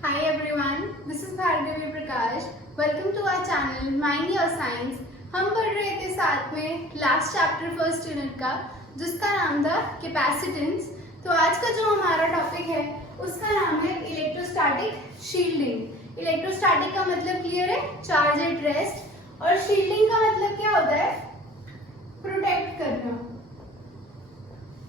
Hi everyone, this is Bhargavi Prakash. Welcome to our channel Mind Your Science. हम पढ़ रहे थे साथ में लास्ट चैप्टर फर्स्ट यूनिट का जिसका नाम था कैपेसिटेंस। तो आज का जो हमारा टॉपिक है उसका नाम है इलेक्ट्रोस्टैटिक शील्डिंग। इलेक्ट्रोस्टैटिक का मतलब क्लियर है, चार्ज एट रेस्ट, और शील्डिंग का मतलब क्या होता है, प्रोटेक्ट करना।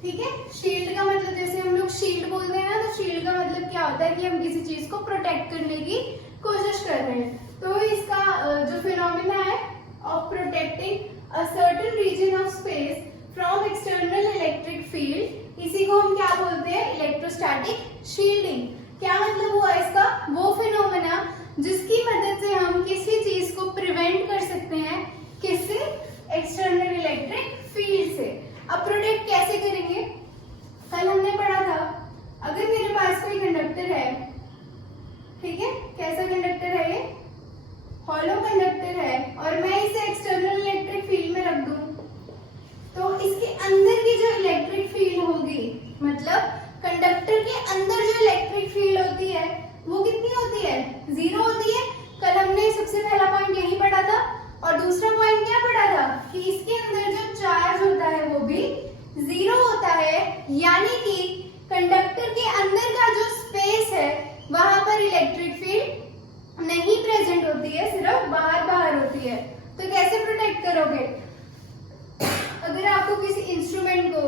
ठीक है, शील्ड का मतलब जैसे हम लोग शील्ड बोलते हैं ना, तो शील्ड का मतलब क्या होता है कि हम किसी चीज को प्रोटेक्ट करने की कोशिश कर रहे हैं। तो इसका जो फिनोमेना है of protecting a certain region of space from external electric field, इसी को हम क्या बोलते हैं, इलेक्ट्रोस्टैटिक शील्डिंग। क्या मतलब हुआ इसका, वो फिनोमेना जिसकी मदद से हम किसी चीज को प्रिवेंट कर सकते हैं, किससे, एक्सटर्नल इलेक्ट्रिक फील्ड से। अब प्रोटेक्ट कैसे करेंगे, कल हमने पढ़ा था, अगर मेरे पास कोई कंडक्टर है, ठीक है, कैसा कंडक्टर है ये, हॉलो कंडक्टर है, और मैं इसे एक्सटर्नल इलेक्ट्रिक फील्ड में रख दूं, तो इसके अंदर की जो इलेक्ट्रिक फील्ड होगी, मतलब कंडक्टर के अंदर जो इलेक्ट्रिक फील्ड होती है वो कितनी होती है, जीरो होती है। कल हमने सबसे पहला पॉइंट यही पढ़ा था, और दूसरा पॉइंट क्या पढ़ा था कि इसके अंदर जो चार्ज होता है वो भी जीरो होता है, यानी कि कंडक्टर के अंदर का जो स्पेस है वहां पर इलेक्ट्रिक फील्ड नहीं प्रेजेंट होती है, सिर्फ बाहर बाहर होती है। तो कैसे प्रोटेक्ट करोगे, अगर आपको किसी इंस्ट्रूमेंट को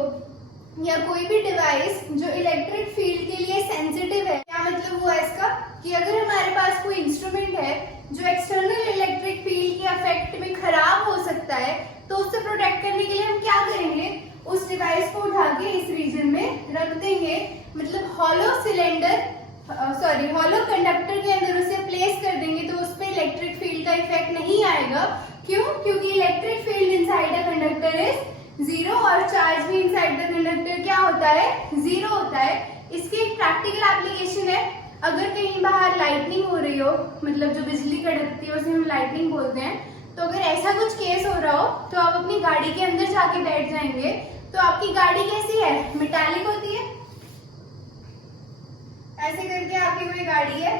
या कोई भी डिवाइस जो इलेक्ट्रिक फील्ड के लिए सेंसिटिव है, क्या मतलब हुआ इसका कि अगर हमारे पास कोई इंस्ट्रूमेंट है जो एक्सटर्नल इलेक्ट्रिक फील्ड के इफेक्ट में खराब हो सकता है, तो उससे प्रोटेक्ट करने के लिए हम क्या करेंगे, उस डिवाइस को उठा के इस रीजन में रख देंगे, मतलब हॉलो कंडक्टर के अंदर उसे प्लेस कर देंगे, तो उस पर इलेक्ट्रिक फील्ड का इफेक्ट नहीं आएगा। क्यों, क्योंकि electric field inside the conductor is zero, और चार्ज भी इनसाइड द कंडक्टर क्या होता है, जीरो होता है। इसकी एक प्रैक्टिकल एप्लीकेशन है, अगर कहीं बाहर लाइटनिंग हो रही हो, मतलब जो बिजली कड़कती है उसे हम लाइटनिंग बोलते हैं, तो अगर ऐसा कुछ केस हो रहा हो तो आप अपनी गाड़ी के अंदर जाके बैठ जाएंगे, तो आपकी गाड़ी कैसी है, मेटालिक होती है, ऐसे करके आपकी कोई गाड़ी है,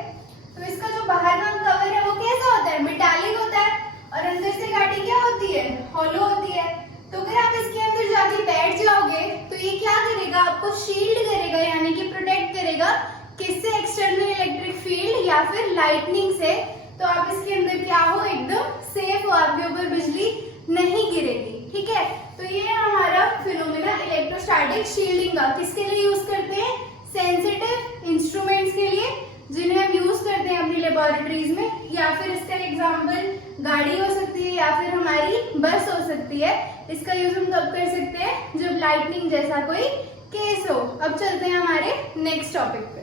तो इसका जो बाहर का कवर है वो कैसा होता है, मेटालिक होता है, और अंदर से गाड़ी क्या होती है, हॉलो होती है। तो अगर आप इसके अंदर जाके बैठ जाओगे तो ये क्या करेगा, आपको शील्ड करेगा, यानी कि प्रोटेक्ट करेगा, किससे, एक्सटर्नल इलेक्ट्रिक फील्ड या फिर लाइटनिंग से। तो आप इसके अंदर क्या हो, एकदम सेफ हो, आपके ऊपर बिजली नहीं गिरेगी। ठीक है, तो ये है हमारा फिनोमेना इलेक्ट्रोस्टैटिक शील्डिंग का। किसके लिए यूज करते हैं, सेंसिटिव इंस्ट्रूमेंट्स के लिए, जिन्हें हम यूज करते हैं अपनी लेबोरेटरीज में, या फिर इसका एग्जाम्पल गाड़ी हो सकती है या फिर हमारी बस हो सकती है। इसका यूज हम कब कर सकते हैं, जब लाइटनिंग जैसा कोई केस हो। अब चलते हैं हमारे नेक्स्ट टॉपिक पे।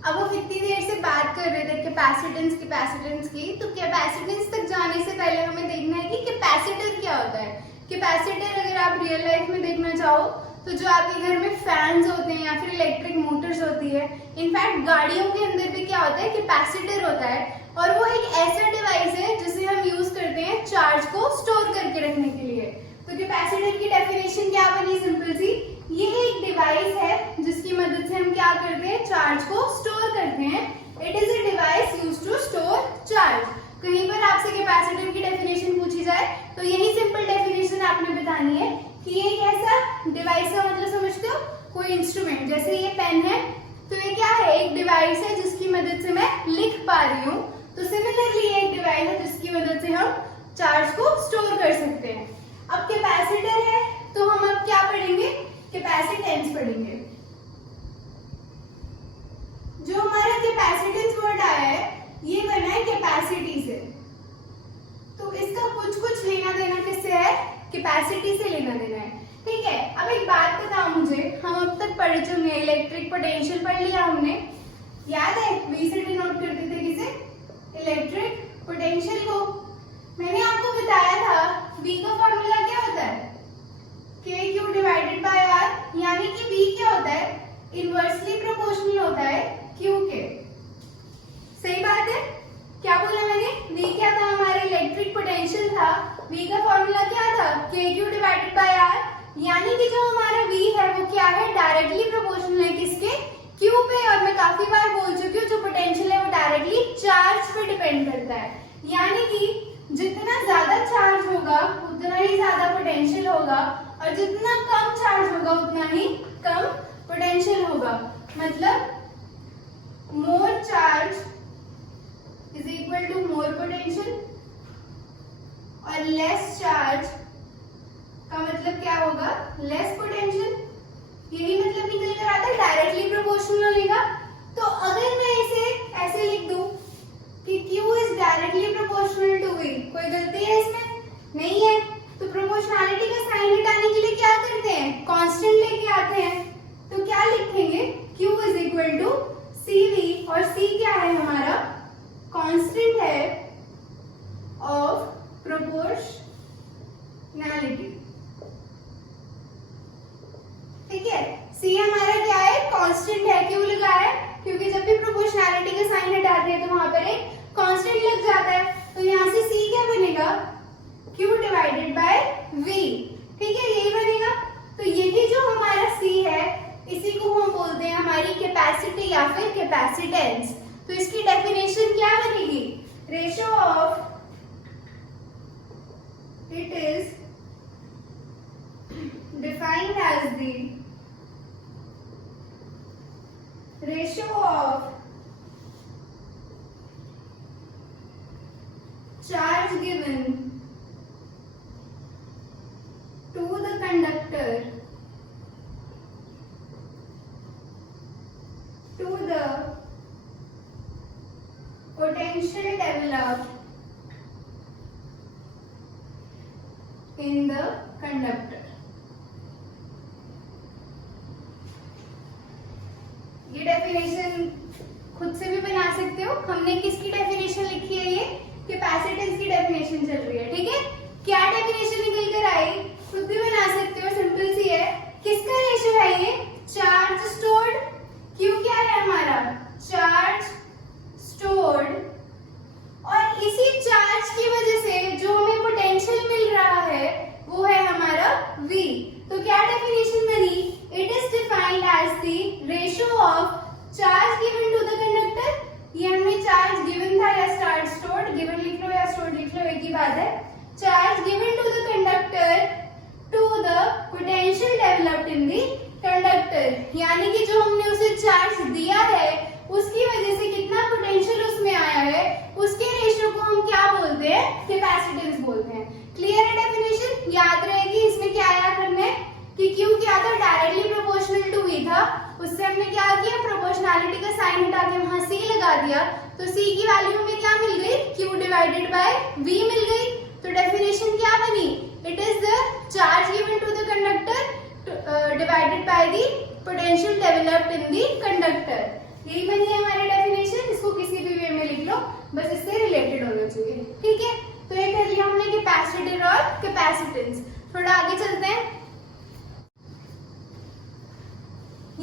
अब हम इतनी देर से बात कर रहे थे कैपेसिटेंस की, तो कैपेसिटेंस तक जाने से पहले हमें देखना है कि कैपेसिटर क्या होता है। कैपेसिटर अगर आप रियल लाइफ में देखना चाहो तो जो आपके घर में फैंस होते हैं या फिर इलेक्ट्रिक मोटर्स होती है, इनफैक्ट गाड़ियों के अंदर भी क्या होता है, कैपेसिटर होता है, और वो एक ऐसा डिवाइस है जिसे हम यूज करते हैं चार्ज को स्टोर करके रखने के लिए। तो कैपेसिटर की डेफिनेशन क्या बनी, सिंपल सी, ये एक डिवाइस है जिसकी मदद से हम क्या करते हैं, चार्ज को स्टोर करते हैं। It is a device used to store charge. कहीं पर आपसे कैपेसिटर की डेफिनेशन पूछी जाए तो यही सिंपल डेफिनेशन आपने बतानी है कि ये एक ऐसा डिवाइस का मतलब समझते हो, कोई इंस्ट्रूमेंट, जैसे ये पेन है, तो ये क्या है, एक डिवाइस है जिसकी मदद से मैं लिख पा रही हूँ। तो सिमिलरली ये एक डिवाइस है जिसकी मदद से हम चार्ज को स्टोर कर सकते हैं। अब कैपेसिटर है तो हम अब क्या पढ़ेंगे, कैपेसिटेंस पढ़ेंगे। जो हमारा कैपेसिटेंस वर्ड आया है ये बना है कैपेसिटी से, तो इसका कुछ लेना देना किससे है, कैपेसिटी से लेना देना है। ठीक है, अब एक बात बताओ मुझे, हम अब तक पढ़ चुके हैं, इलेक्ट्रिक पोटेंशियल पढ़ लिया हमने, याद है, वी से डिनोट करते थे किसे, इलेक्ट्रिक पोटेंशियल को। मैंने आपको बताया था V का फॉर्मूला क्या होता है, KQ डिवाइडेड बाय R, यानी कि V क्या होता है, इनवर्सली प्रोपोर्शनल होता है Q के। सही बात है, क्या बोला मैंने, V क्या था, हमारा इलेक्ट्रिक पोटेंशियल था, V का फॉर्मूला क्या था, KQ डिवाइडेड बाय R, यानी कि जो हमारा V है वो क्या है, डायरेक्टली प्रोपोर्शनल है किसके, क्यू पे, और मैं काफी बार बोल चुकी हूँ, जो पोटेंशियल है वो डायरेक्टली चार्ज पे डिपेंड करता है। यानी कि जितना ज्यादा चार्ज होगा उतना ही ज्यादा पोटेंशियल होगा, और जितना कम चार्ज होगा उतना ही कम पोटेंशियल होगा। मतलब more charge is equal to more potential, और लेस चार्ज का मतलब क्या होगा, लेस पोटेंशियल। यही मतलब निकल कर आता है, डायरेक्टली प्रोपोर्शनल होगा। तो अगर मैं इसे ऐसे लिख दूं कि Q is directly proportional to V, कोई गलती है इसमें? नहीं है। तो प्रोपोर्शनैलिटी का साइन हटाने के लिए क्या करते हैं, कांस्टेंट लेके आते हैं। तो क्या लिखेंगे, Q is equal to CV, और C क्या है हमारा, कांस्टेंट है ऑफ प्रोपोर्शनैलिटी। ठीक है, C हमारा क्या है, कांस्टेंट है। क्यों लगा है, क्योंकि जब भी प्रोपोर्शनैलिटी का साइन हटाते हैं तो वहां पर एक कांस्टेंट लग जाता है। तो यहाँ से C क्या बनेगा, Q डिवाइडेड बाय V। ठीक है, यही बनेगा। तो यही जो हमारा C है, इसी को हम बोलते हैं हमारी कैपेसिटी या फिर कैपेसिटेंस। तो इसकी डेफिनेशन क्या बनेगी, ratio of, it is defined as the ratio of charge given to the conductor to the potential developed in the conductor। ये डेफिनेशन खुद से भी बना सकते हो। हमने किसकी डेफिनेशन लिखी है, ये कैपेसिटेंस की डेफिनेशन चल रही है। ठीक है, क्या डेफिनेशन निकल कर आई, खुद भी बना सकते हो, सिंपल सी है। किसका रेशियो है ये, चार्ज स्टोर्ड। क्यों क्या है हमारा, चार्ज स्टोर्ड, और इसी चार्ज की वजह से जो हमें पोटेंशियल मिल रहा है वो है हमारा V। तो क्या डेफिनेशन बनी, it is defined as the ratio of charge given to the conductor. ये हमने चार्ज गिवन था या चार्ज स्टोर्ड, गिवन लिख लो या स्टोर्ड लिख लो, एक ही बात है। Charge given to the conductor to the potential developed in the conductor. यानी कि जो हमने उसे चार्ज दिया है उसकी वजह से कितना पोटेंशियल उसमें आया है, उसके रेशियो को हम क्या बोलते हैं, कैपेसिटेंस बोलते हैं। क्लियर है डेफिनेशन, याद रहेगी। इसमें क्या याद रखना है कि Q क्या था, डायरेक्टली प्रोपोर्शनल टू V था। उससे हमने क्या किया, प्रोपोर्शनैलिटी का साइन हटा के वहां C लगा दिया। तो C की वैल्यू में क्या मिल गई, Q डिवाइडेड बाय V मिल गई। तो डेफिनेशन क्या बनी, it is the charge given to the conductor divided by the potential developed in the conductor. यही बनी है हमारी डेफिनेशन। इसको किसी भी वे में लिख लो, बस इससे रिलेटेड होना चाहिए। ठीक है, तो ये कर लिया हमने कैपेसिटर और कैपेसिटेंस। थोड़ा आगे चलते हैं।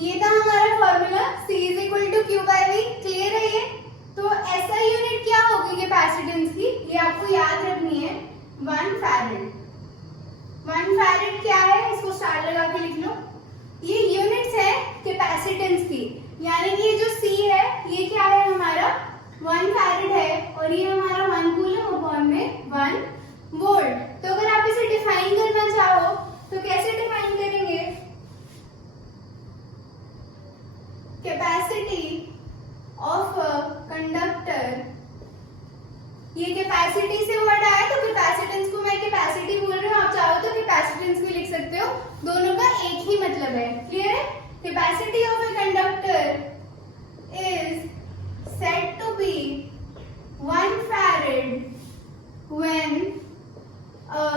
ये था हमारा formula, C is equal to Q by V। Clear है ये? तो ऐसा यूनिट क्या होगी कैपेसिटेंस की, ये आपको याद रखनी है, 1 फैरेड। 1 फैरेड क्या है, इसको स्टार लगा के लिख लो। ये यूनिट्स है कैपेसिटेंस की। यानी कि ये जो C है ये क्या है हमारा, 1 फैरेड है, और ये हमारा 1 कूलम अपॉन में 1 वोल्ट। तो अगर आप इसे डिफाइन करना चाहो तो कैसे डिफाइन करेंगे, कैपेसिटी ऑफ अ कंडक्टर। ये कैपेसिटी से वर्ड आया तो कैपेसिटेंस को मैं कैपेसिटी बोल रही हूँ, आप चाहो तो कैपेसिटेंस भी लिख सकते हो, दोनों का एक ही मतलब है। क्लियर है? Capacity of a conductor is said to be 1 farad when a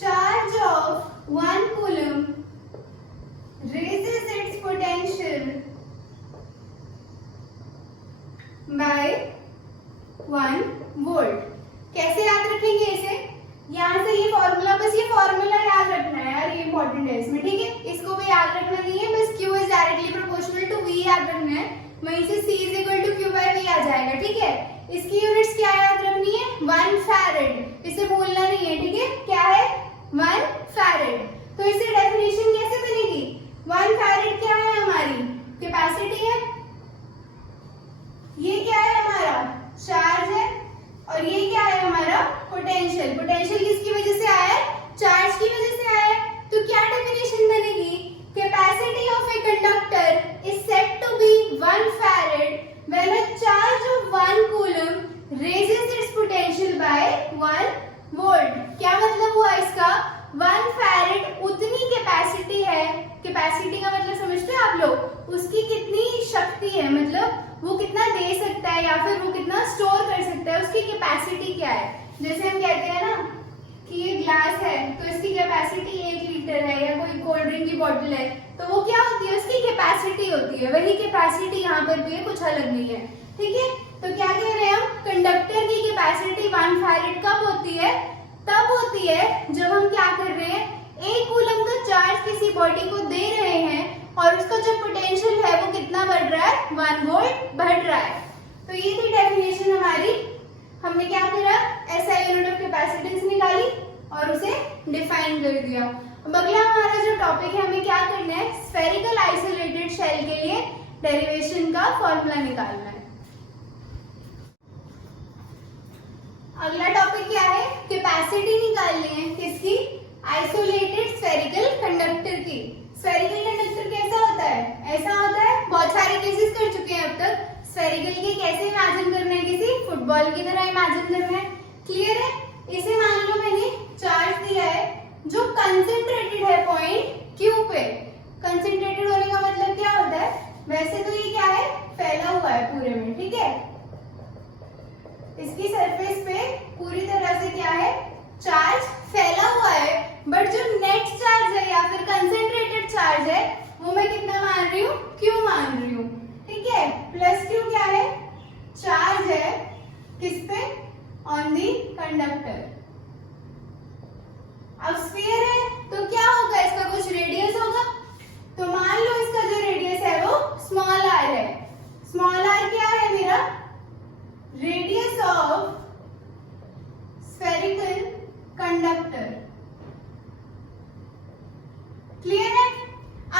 charge of 1 coulomb raises its potential by 1 volt। कैसे याद रखेंगे इसे, यहाँ से ये फॉर्मूला, बस ये फॉर्मूला याद रखना है यार, ये इंपॉर्टेंट है इसमें। ठीक है, इसको भी याद रखना नहीं है, बस Q is directly proportional to V याद रखना है, वहीं से C is equal to Q by V आ जाएगा। ठीक है, इसकी यूनिट्स क्या याद रखनी है, 1 फैरेड, इसे भूलना नहीं है। ठीक है, क्या है, 1 फैरेड। तो इससे डेफिनेशन कैसे बनेगी, 1 फैरेड क्या है हमारी, उसकी कितनी शक्ति है, मतलब वो कितना दे सकता है या फिर वो कितना स्टोर कर सकता है, उसकी कैपेसिटी क्या है। जैसे हम कहते हैं ना कि ये ग्लास है तो इसकी कैपेसिटी 1 लीटर है, या कोई कोल्ड ड्रिंक की बोतल है तो वो क्या होती है, उसकी कैपेसिटी होती है। वही कैपेसिटी यहाँ पर भी है, कुछ अलग नहीं है, ठीक है। तो क्या कह रहे हैं हम, कंडक्टर की कैपेसिटी 1 फैरेड कब होती है, तब होती है जब हम क्या कर रहे हैं, 1 कूलम का चार्ज किसी बॉडी को दे रहे हैं और उसका जो पोटेंशियल है वो कितना बढ़ रहा है, 1 वोल्ट बढ़ रहा है। तो ये थी डेफिनेशन हमारी। हमने क्या करा, SI यूनिट ऑफ कैपेसिटेंस निकाली और उसे डिफाइन कर दिया। अब अगला हमारा जो टॉपिक है, हमें क्या करना है, स्फेरिकल आइसोलेटेड शेल के लिए डेरिवेशन का फॉर्मूला निकालना है। अगला टॉपिक क्या है, कैपेसिटी निकालनी है किसकी, आइसोलेटेड स्फेरिकल कंडक्टर की। स्फेरिकल कंडक्टर कैसा होता है, ऐसा होता है, बहुत सारे केसेस कर चुके हैं अब तक। स्फेरिकल के कैसे इमेजिन करना है, किसी फुटबॉल की तरह इमेजिन करना है, क्लियर है। इसे मान लो मैंने चार्ज दिया है जो कंसेंट्रेटेड है पॉइंट Q पे। कंसेंट्रेटेड होने का मतलब क्या होता है, वैसे तो ये क्या है, फैला हुआ है पूरे में, ठीक है। इसकी सरफेस पे पूरी तरह से क्या है, चार्ज फैला हुआ है, बट जो नेट चार्ज है या फिर कंसेंट्रेटेड चार्ज है वो मैं कितना मान रही हूँ, Q मान रही हूँ, ठीक है। प्लस Q क्या है, चार्ज है किस पे, ऑन दी कंडक्टर। अब स्फीयर है तो क्या होगा, इसका कुछ रेडियस होगा, तो मान लो इसका जो रेडियस है वो स्मॉल r है। स्मॉल r क्या है मेरा, radius of spherical conductor, clear है।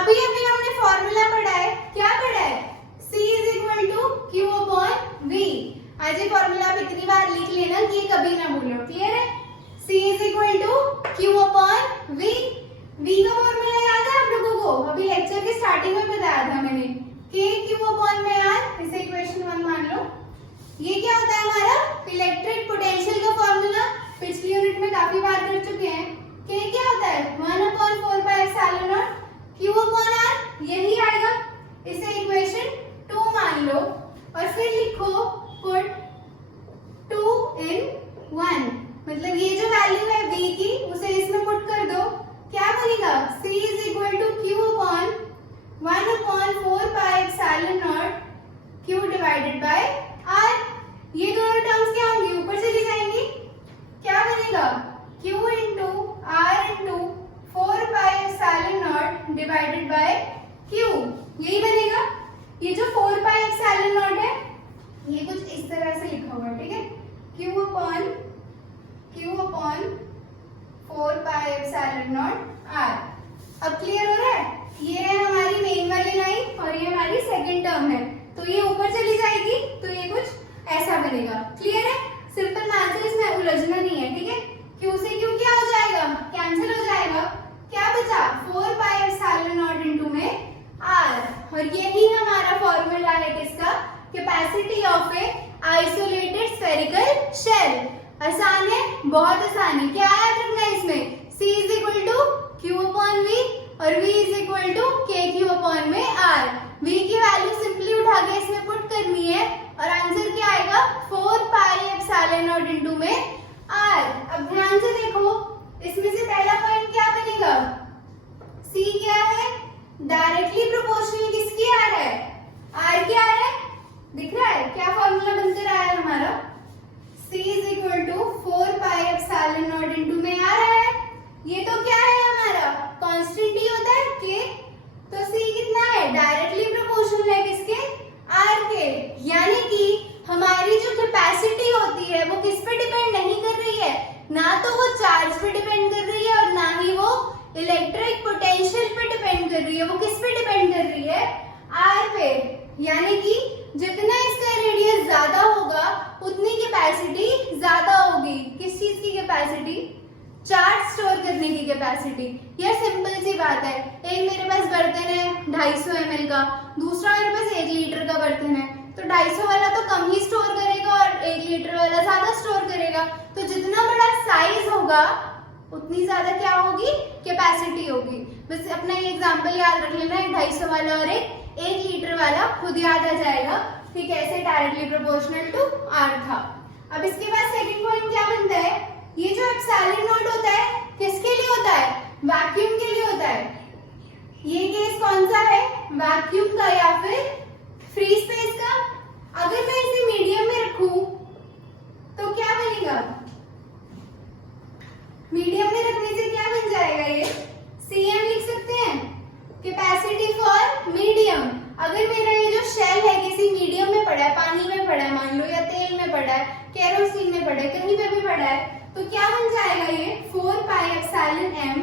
अभी अभी हमने फॉर्मूला पढ़ा है, क्या पढ़ा है, C is equal to Q upon V। आज ये फॉर्मूला आप इतनी बार लिख लेना कि कभी ना भूलो, क्लियर है। C is equal to Q upon V। V का फॉर्मूला याद है आप लोगों को, अभी लेक्चर के स्टार्टिंग में बताया था मैंने, K Q अपॉन में R, इसे इक्वेशन 1 मान लो। ये क्या होता है हमारा इलेक्ट्रिक पोटेंशियल का फॉर्मूला, पिछली यूनिट में काफी बार कर चुके हैं। K क्या होता है 1/4 pi epsilon naught Q upon R, यही आएगा। इसे इक्वेशन 2 मान लो और फिर लिखो पुट 2 in 1, मतलब ये जो वैल्यू है V की उसे इसमें पुट कर दो, क्या बनेगा, C is equal to Q upon 1/4 pi epsilon naught Q divided by R। ये दोनों टर्म्स क्या होंगी, ऊपर चली जाएंगी, क्या बनेगा, Q into R into 4 pi epsilon not divided by Q, यही बनेगा। ये जो 4 पाई एप्सिलॉन नॉट है ये कुछ इस तरह से लिखा हुआ है, ठीक है, Q upon 4 pi epsilon not R। अब क्लियर हो रहा है, ये है हमारी मेन वाली लाइन और ये हमारी सेकंड टर्म है, तो ये ऊपर चली जाएगी तो ये कुछ ऐसा बनेगा, क्लियर है। सिंपल मैथ है, इसमें उलझना नहीं है, ठीक है। Q से Q क्या हो जाएगा, कैंसिल हो जाएगा, क्या बचा 4 पाई एप्सिलॉन नॉट इनटू में R। और यही हमारा फॉर्मूला है किसका, capacity of a isolated spherical shell. आसान है, बहुत आसान है। क्या याद रखना है इसमें, C is equal to Q upon V और V is equal to KQ upon में R। V की वैल्यू सिंपली उठा के इसमें पुट करनी है और आंसर क्या आएगा 4 पाई एप्सिलॉन नॉट इनटू में R। अब ध्यान से देखो, इसमें से पहला पॉइंट क्या बनेगा, C क्या है, डायरेक्टली प्रोपोर्शनल किसकी R है, R क्या है, दिख रहा है क्या फॉर्मूला बनकर आया है हमारा, C is equal to 4 pi epsilon naught into में R है। ये तो क्या है हमारा कांस्टेंट ही होता है K, तो C कितना है, डायरेक्टली प्रोपोर्शनल है किसके, R के। यानी कि हमारी जो कैपेसिटी होती है वो किस पे डिपेंड नहीं कर रही है, ना तो वो चार्ज पे डिपेंड कर रही है और ना ही वो इलेक्ट्रिक पोटेंशियल पे डिपेंड कर रही है, वो किस पे डिपेंड कर रही है, R पे। यानी कि जितना इसका रेडियस ज्यादा होगा उतनी कैपेसिटी ज्यादा होगी। किस चीज की कैपेसिटी, चार्ज स्टोर करने की कैपेसिटी। यह सिंपल सी बात है। एक मेरे पास बर्तन है 250 ml का, दूसरा मेरे पास 1 लीटर का बर्तन है, तो 250 वाला तो कम ही स्टोर करेगा और 1 लीटर वाला ज्यादा स्टोर करेगा। तो जितना बड़ा साइज होगा उतनी ज्यादा क्या होगी, कैपेसिटी होगी। बस अपना ये एग्जांपल याद रख लेना, एक 250 वाला और एक 1 लीटर वाला खुद याद आ जाएगा कि कैसे डायरेक्टली प्रोपोर्शनल टू R था। अब इसके बाद सेकंड पॉइंट क्या बनता है, ये जो एप्सिलॉन नॉट होता है किसके लिए होता है, वैक्यूम के लिए होता है। ये केस कौन सा है, वैक्यूम का या फिर फ्री स्पेस का। अगर मैं इसे मीडियम में रखूं तो क्या बनेगा, मीडियम में रखने से क्या बन जाएगा, ये Cm लिख सकते हैं, कैपेसिटी फॉर मीडियम। अगर मेरा ये जो शेल है किसी मीडियम में पड़ा है, पानी में पड़ा है मान लो, या तेल में पड़ा है, केरोसिन में पड़ा है, कहीं पे भी पड़ा है, तो क्या बन जाएगा ये 4 पाई एप्सिलॉन m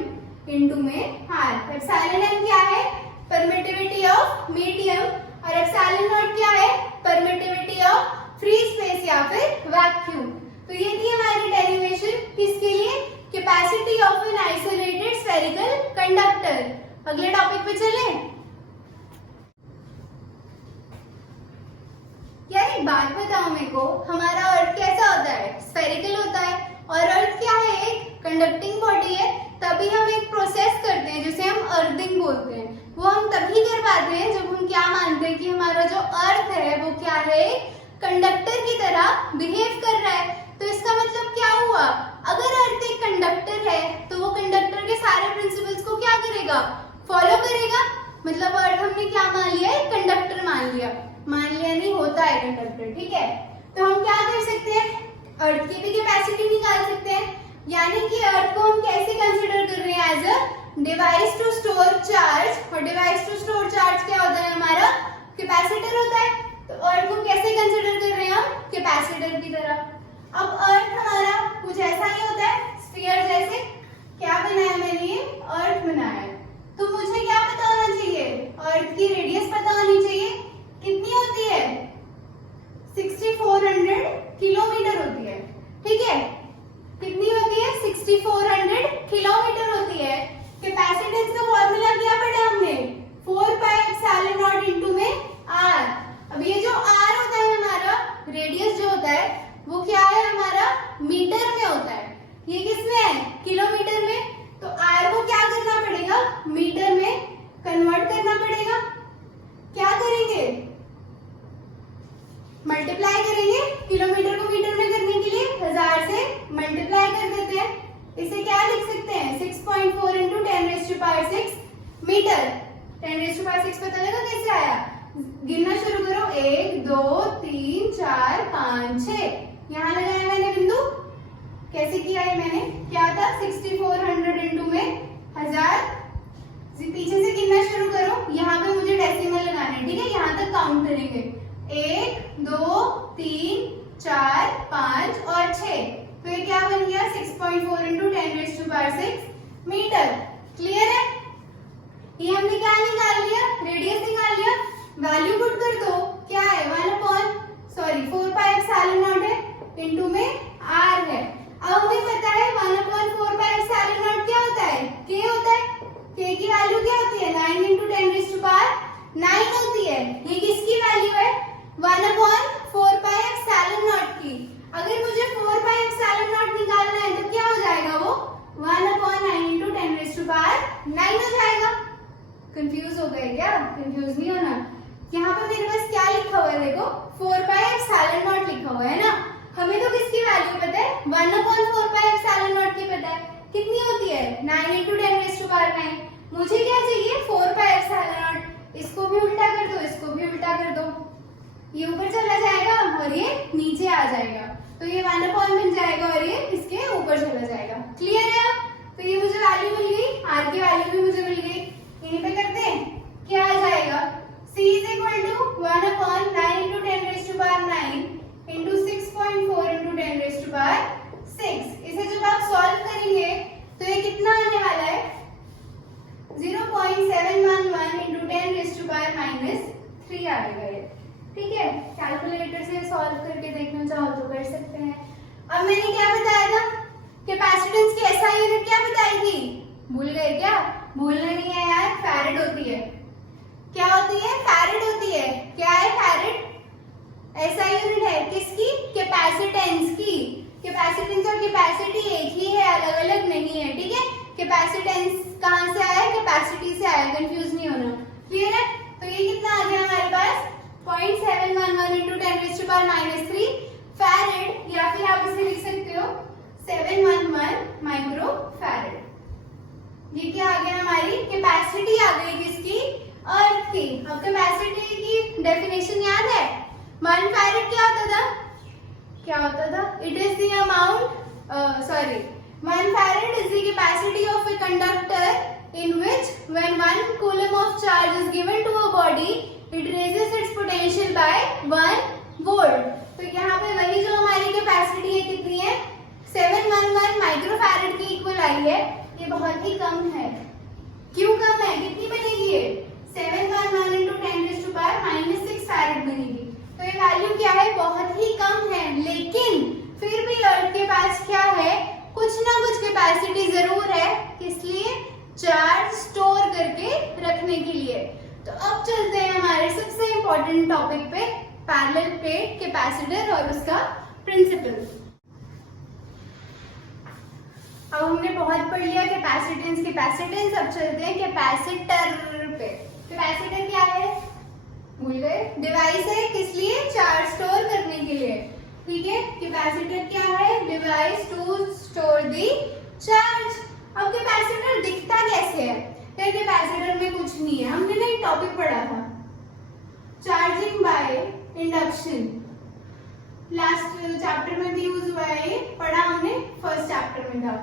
इनटू में r। एप्सिलॉन m क्या है, परमिटिविटी ऑफ मीडियम, और एप्सिलॉन नॉट क्या है, परमिटिविटी ऑफ फ्री स्पेस या फिर वैक्यूम। तो ये थी हमारी डेरिवेशन किसके लिए, capacity of an isolated spherical conductor. अगले टॉपिक पे चले। यार एक बात बताओ मेरे को, हमारा अर्थ कैसा होता है, स्फेरिकल होता है, और अर्थ क्या है, एक कंडक्टिंग बॉडी है। तभी हम एक प्रोसेस करते हैं जिसे हम अर्थिंग बोलते हैं, वो हम तभी कर पाते हैं जब हम क्या मानते हैं कि हमारा जो अर्थ है वो क्या है, कंडक्टर की तरह बिहेव कर रहा है। तो इसका मतलब क्या हुआ, अगर अर्थ एक कंडक्टर है तो वो कंडक्टर के सारे प्रिंसिपल्स को क्या करेगा, फॉलो करेगा। मतलब अर्थ हमने क्या मान लिया, एक कंडक्टर मान लिया नहीं, होता है कंडक्टर, ठीक है। तो हम क्या कर सकते हैं, अर्थ की भी कैपेसिटी निकाल सकते हैं, यानी कि अर्थ को हम कैसे कंसीडर कर रहे हैं, as a device to store charge. और डिवाइस टू स्टोर चार्ज क्या होता है, हमारा कैपेसिटर होता है। तो अर्थ को कैसे कंसीडर कर रहे हैं हम, कैपेसिटर की तरह। अब अर्थ हमारा कुछ ऐसा ही होता है, स्फीयर जैसे। क्या बनाया मैंने, अर्थ बनाया है। तो मुझे क्या पता होना चाहिए, अर्थ की रेडियस पता होनी चाहिए। कितनी होती है, 6400 किलोमीटर होती है, ठीक है। कितनी होती है, 6400 किलोमीटर होती है। कैपेसिटेंस का फॉर्मूला क्या पढ़ा हमने, 4 पाई एप्सिलॉन नॉट इनटू में r। अब ये जो r होता है हमारा, रेडियस जो होता है वो क्या है हमारा, मीटर में होता है। ये किसमें है, किलोमीटर में। तो r को क्या करना पड़ेगा, मीटर में कन्वर्ट करना पड़ेगा। क्या करेंगे, मल्टीप्लाई करेंगे, किलोमीटर को मीटर में करने के लिए 1000 से मल्टीप्लाई कर देते हैं। इसे क्या लिख सकते हैं, 6.4 इंटू 10⁻⁶ मीटर। 10⁻⁶ पता लगा कैसे आया, गिनना शुरू करो, 1 2 3 4 5 6। यहाँ लगाया मैंने बिंदु, कैसे किया है मैंने, क्या था 6400 इंटू में 1000। पीछे से गिनना शुरू करो, यहाँ पे मुझे डेसिमल लगाना है, ठीक है। यहाँ तक काउंट करेंगे, 1 2 3 4 5 और 6। तो ये क्या बन गया, 6.4 इंटू 10⁻⁶ मीटर। क्लियर है, ये हमने क्या निकाल लिया, रेडियस निकाल लिया। वैल्यू पुट कर दो, क्या है 4 पाई एप्सिलॉन नॉट है इंटू में r है। अब हमें पता है 1/4 पाई एप्सिलॉन नॉट क्या होता है, k होता है। k की वैल्यू क्या होती है, 9 इंटू 10⁻⁹ होती है। ये किसकी वैल्यू है, 1/4 पाई एप्सिलॉन नॉट की। अगर मुझे 4 पाई एप्सिलॉन नॉट निकालना है तो क्या हो जाएगा, वो 1/9 इंटू 10⁻⁹ हो जाएगा। कंफ्यूज हो गए क्या, कंफ्यूज नहीं होना। यहाँ पे मेरे पास क्या लिखा हुआ है, देखो 4 पाई एप्सिलॉन नॉट लिखा हुआ है ना। हमें तो किसकी वैल्यू पता है, 1/4 पाई एप्सिलॉन नॉट की पता है, कितनी होती है 9 इंटू 10⁻⁹। मुझे क्या चाहिए, 4 पाई एप्सिलॉन नॉट। इसको भी उल्टा कर दो, इसको भी उल्टा कर दो, ये ऊपर चला जाएगा और ये नीचे आ जाएगा। तो ये 1/, बन जाएगा और ये इसके ऊपर चला जाएगा। क्लियर है। तो ये मुझे वैल्यू मिल गई, r की वैल्यू भी मुझे मिल गई। यहीं पे करते हैं, क्या आ जाएगा, c is equal to 1/9 into 10⁻⁹ into 6.4 into 10⁻⁶। इसे जब आप सॉल्व करेंगे तो ये कितना आने वाला है, 0.711 इंटू 10⁻⁻³ आएगा ये, ठीक है। कैलकुलेटर से सॉल्व करके देखना चाहो तो कर सकते हैं। अब मैंने क्या बताया था, कैपेसिटेंस की एसआई यूनिट क्या बताई थी, भूल गए क्या, भूलना नहीं है यार, फैरेड होती है। क्या होती है, फैरेड होती है। क्या है फैरेड, एसआई यूनिट है किसकी, कैपेसिटेंस की। कैपेसिटेंस और कैपेसिटी एक ही है, अलग अलग नहीं है, ठीक है। कैपेसिटेंस कहाँ से आया, कैपेसिटी से आया, कंफ्यूज नहीं होना। क्लियर है। तो ये कितना आ गया कैपेसिटी आ गई किसकी, अर्थ की। अब कैपेसिटी की डेफिनेशन याद है, 1 फैरेड क्या होता था, it is the amount 1 farad is the capacity of a conductor in which when 1 coulomb of charge is given to a body it raises its potential by 1 volt। तो यहाँ पे वही जो हमारी कैपेसिटी है कितनी है, 711 माइक्रोफैरेड के इक्वल आई है। ये बहुत ही कम है। क्यों कम है, कितनी बनेगी ये, 711 into 10⁻⁻6 फैरेड बनेगी। तो ये वैल्यू क्या है, बहुत ही कम है। लेकिन फिर भी अर्थ के पास क्या है, कुछ ना कुछ कैपेसिटी जरूर है, किस लिए, चार्ज स्टोर करके रखने के लिए। तो अब चलते हैं हमारे सबसे इंपॉर्टेंट टॉपिक पे, पैरेलल प्लेट कैपेसिटर और उसका प्रिंसिपल। अब हमने बहुत पढ़ लिया कैपेसिटेंस, अब चलते हैं कैपेसिटर पे। कैपेसिटर क्या है, भूल गए, डिवाइस है किस लिए, चार्ज स्टोर करने के लिए। ठीक है, कैपेसिटर क्या है, device to store the charge. अब कैपेसिटर दिखता कैसे है, तो कैपेसिटर में कुछ नहीं है, हमने ना एक टॉपिक पढ़ा था, charging by induction, last chapter में भी यूज हुआ है, ये पढ़ा हमने फर्स्ट चैप्टर में था।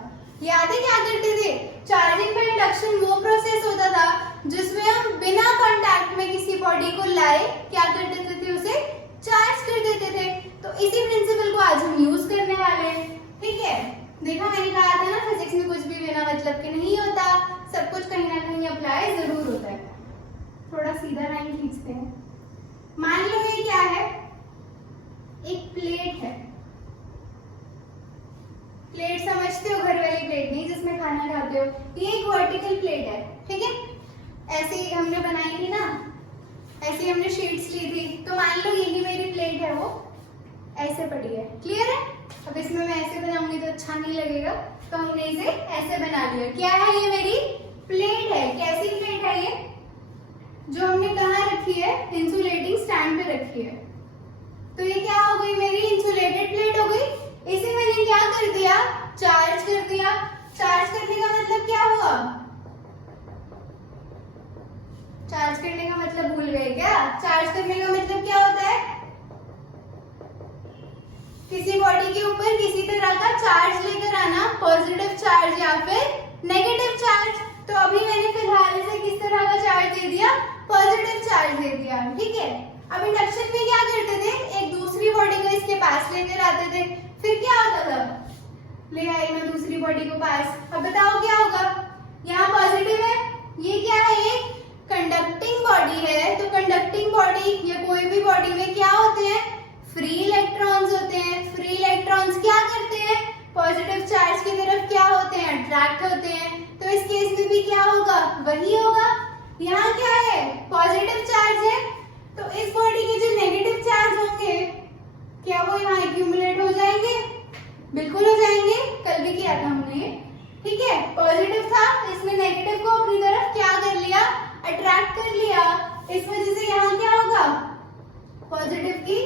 याद है क्या करते थे, चार्जिंग बाय इंडक्शन वो प्रोसेस होता था जिसमें हम बिना कांटेक्ट में किसी बॉडी को लाए क्या कर देते थे, उसे चार्ज कर देते थे। तो इसी प्रिंसिपल को आज हम यूज करने वाले हैं। ठीक है, देखा मैंने कहा था ना, फिजिक्स में कुछ भी बिना मतलब के नहीं होता, सब कुछ कहीं ना कहीं अप्लाई जरूर होता है। थोड़ा सीधा लाइन खींचते हैं। मान लो ये क्या है, एक प्लेट है, प्लेट समझते हो, घर वाली प्लेट नहीं जिसमें खाना खाते हो, ये एक वर्टिकल प्लेट है। ठीक है, ऐसे ही हमने बनाई थी ना, ऐसे हमने शीट्स ली थी, तो मान लो यही मेरी प्लेट है, वो ऐसे पड़ी है। क्लियर है, अब इसमें मैं ऐसे बनाऊंगी तो अच्छा नहीं लगेगा, तो हमने इसे ऐसे बना लिया। क्या है, ये मेरी प्लेट है। कैसी प्लेट है ये, जो हमने कहाँ रखी है, इंसुलेटिंग स्टैंड पे रखी है। तो ये क्या हो गई, मेरी इंसुलेटेड प्लेट हो गई। इसे मैंने क्या कर दिया, चार्ज कर दिया। चार्ज करने का मतलब क्या हुआ, चार्ज करने का मतलब भूल गए क्या, चार्ज करने का मतलब क्या होता है, किसी बॉडी के ऊपर किसी तरह का चार्ज लेकर आना, पॉजिटिव चार्ज या फिर नेगेटिव चार्ज। तो अभी मैंने फिलहाल इसे किस तरह का चार्ज दे दिया, पॉजिटिव चार्ज दे दिया। ठीक है, अब इंडक्शन में क्या करते थे, एक दूसरी बॉडी को इसके पास लेकर आते थे, फिर क्या होता था, ले आई मैं दूसरी बॉडी को पास। अब बताओ क्या होगा, यहाँ पॉजिटिव है, ये क्या है, एक कंडक्टिंग बॉडी है। तो कंडक्टिंग बॉडी या कोई भी बॉडी में क्या होते हैं, फ्री इलेक्ट्रॉन्स होते हैं। फ्री इलेक्ट्रॉन्स क्या करते हैं, पॉजिटिव चार्ज की तरफ क्या होते हैं, अट्रैक्ट होते हैं। तो इस केस में भी क्या होगा, वही होगा। यहाँ क्या है, पॉजिटिव चार्ज है, तो इस बॉडी के जो नेगेटिव चार्ज होंगे क्या वो यहाँ एक्यूमुलेट हो जाएंगे, बिल्कुल हो जाएंगे, कल भी किया था हमने। ठीक है, पॉजिटिव था, इसमें नेगेटिव को अपनी तरफ क्या कर लिया, अट्रैक्ट कर लिया। इस वजह से यहाँ क्या होगा, पॉजिटिव की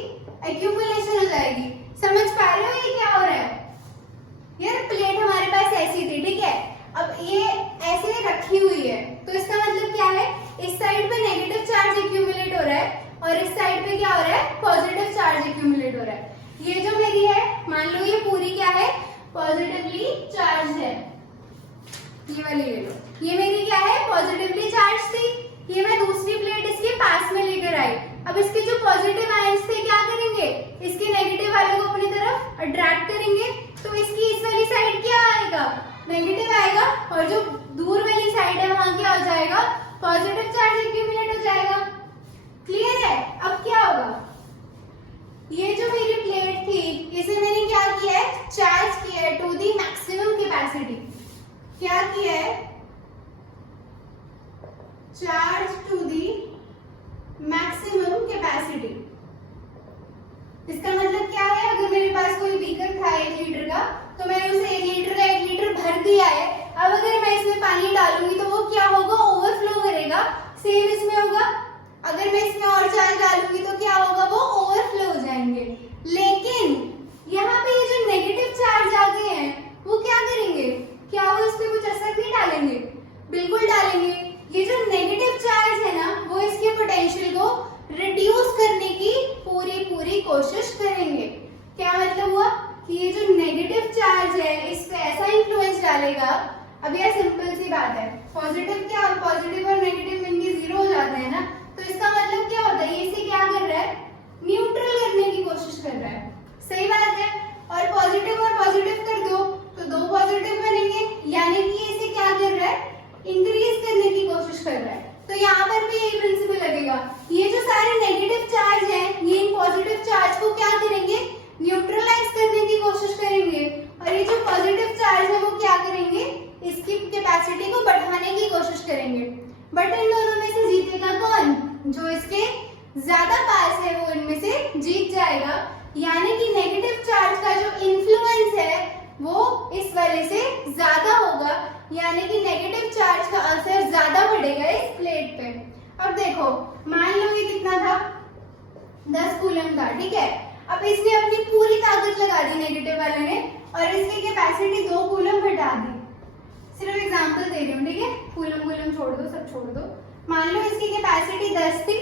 एक्यूमुलेशन हो जाएगी। समझ पा रहे हो ये क्या हो रहा है, यार प्लेट हमारे पास ऐसी थी, ठीक है, अब ये ऐसे रखी हुई है, तो इसका मतलब क्या है, इस साइड पे नेगेटिव चार्ज एक्यूमुलेट हो रहा है और इस साइड पे क्या हो रहा है, पॉजिटिव चार्ज एक्यूमुलेट हो रहा है। ये जो मेरी है, मान लो ये पूरी क्या है, पॉजिटिवली चार्ज है, ये वाली ले लो, ये मेरी क्या है, पॉजिटिवली चार्ज थी। ये मैं दूसरी प्लेट इसके पास में लेकर आई। अब इसके जो पॉजिटिव आयंस थे क्या करेंगे, इसके नेगेटिव वाले को अपनी तरफ अट्रैक्ट करेंगे, तो इसकी इस वाली साइड क्या आएगा, नेगेटिव आएगा, और जो दूर वाली साइड है वहां क्या हो जाएगा, पॉजिटिव चार्ज एक्यूमुलेट हो जाएगा। क्लियर है, अब क्या होगा, ये जो मेरी प्लेट थी इसे मैंने क्या किया है, चार्ज किया है टू दी मैक्सिमम कैपेसिटी। क्या किया है, charge to the maximum capacity. इसका मतलब क्या है, अगर मेरे पास कोई बीकर था 1 लीटर का, तो मैंने उसे 1 लीटर भर दिया है। अब अगर मैं इसमें पानी डालूंगी तो वो क्या होगा, ओवरफ्लो करेगा। सेम इसमें होगा, अगर मैं इसमें और चार्ज डालूंगी तो क्या होगा, वो ओवरफ्लो हो जाएंगे। लेकिन यहाँ पे ये जो नेगेटिव चार्ज आ गए हैं वो क्या करेंगे, क्या वो इस पे कुछ असर नहीं डालेंगे, बिल्कुल डालेंगे। ये जो नेगेटिव चार्ज है ना वो इसके पोटेंशियल को रिड्यूस करने की पूरी कोशिश करेंगे। क्या मतलब हुआ कि ये जो नेगेटिव चार्ज है इस पे ऐसा इन्फ्लुएंस डालेगा। अब यह सिंपल सी बात है, पॉजिटिव क्या पॉजिटिव और नेगेटिव मिलके जीरो हो जाते हैं ना, तो इसका मतलब क्या होता है, ये इसे क्या कर रहा है, न्यूट्रल करने की कोशिश कर रहा है। सही बात है। और पॉजिटिव कर दो तो दो पॉजिटिव बनेंगे, यानी कि इसे क्या कर रहा है, इंक्रीज करने की कोशिश कर रहा है। तो यहाँ पर भी यही प्रिंसिपल लगेगा। ये जो सारे नेगेटिव चार्ज हैं ये इन पॉजिटिव चार्ज को क्या करेंगे, न्यूट्रलाइज करने की कोशिश करेंगे, और ये जो पॉजिटिव चार्ज है वो क्या करेंगे, इसकी कैपेसिटी को बढ़ाने की कोशिश करेंगे। बट इन दोनों में से जीतेगा कौन, जो इसके ज्यादा पास है वो इनमें से जीत जाएगा। यानी कि नेगेटिव चार्ज का जो इन्फ्लुएंस है वो इस वाले से ज्यादा होगा, यानी कि नेगेटिव चार्ज का असर ज्यादा बढ़ेगा इस प्लेट पे। अब देखो, मान लो ये कितना था, 10 कूलम था, ठीक है। अब इसने अपनी पूरी ताकत लगा दी नेगेटिव वाले ने, और इसकी कैपेसिटी 2 कूलम घटा दी। सिर्फ एग्जांपल दे रही हूँ, ठीक है, कूलम छोड़ दो, सब छोड़ दो। मान लो इसकी कैपेसिटी 10 थी,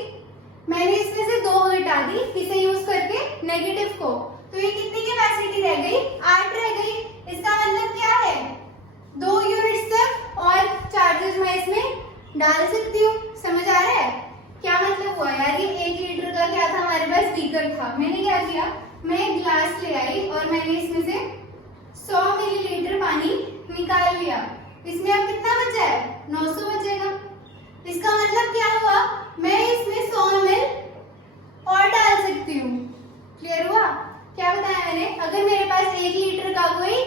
मैंने इसमें से 2 घटा दी इसे यूज करके नेगेटिव को, तो ये कितनी कैपेसिटी रह गई, 8 रह गई। इसका मतलब क्या है, 2 यूनिट्स तक और चार्जेस मैं इसमें डाल सकती हूँ। समझ आ रहा है क्या मतलब हुआ यार। ये 1 लीटर का क्या था, हमारे पास बीकर था, मैंने क्या किया, मैं एक ग्लास ले आई और मैंने इसमें से 100 मिलीलीटर पानी निकाल लिया। इसमें अब कितना बचा है, 900 बचेगा। इसका मतलब क्या हुआ, मैं इसमें 100 ml और डाल सकती हूँ। क्लियर हुआ, क्या बताया मैंने, अगर मेरे पास 1 लीटर का कोई